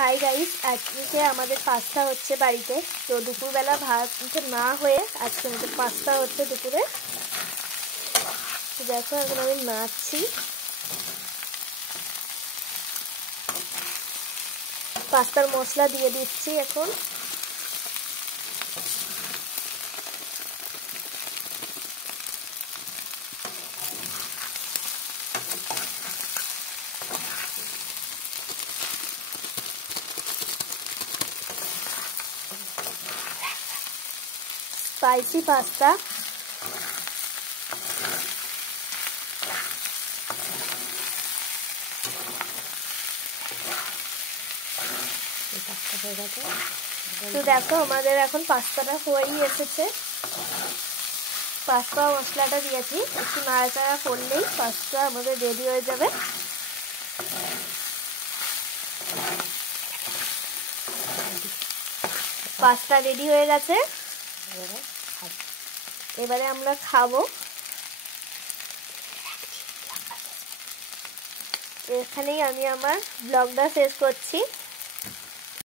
Hi guys, আজকে আমাদের pasta হচ্ছে বাড়িতে। তো দুপুরবেলা ভাত না হয়ে আজকে আমাদের পাস্তা হচ্ছে দুপুরে। দেখো এখন আমি নাড়ছি। পাস্তার মশলা দিয়ে দিচ্ছি এখন। Spicy pasta. তো দেখো আমাদের এখন পাস্তাটা হয়েই এসেছে। পাস্তা মশলাটা দিয়েছি, একটু নাড়াচাড়া করলেই পাস্তা আমাদের রেডি হয়ে যাবে। পাস্তা রেডি হয়ে গেছে, এবারে আমরা খাবো। এখানেই আমি আমার ব্লগটা শেষ করছি।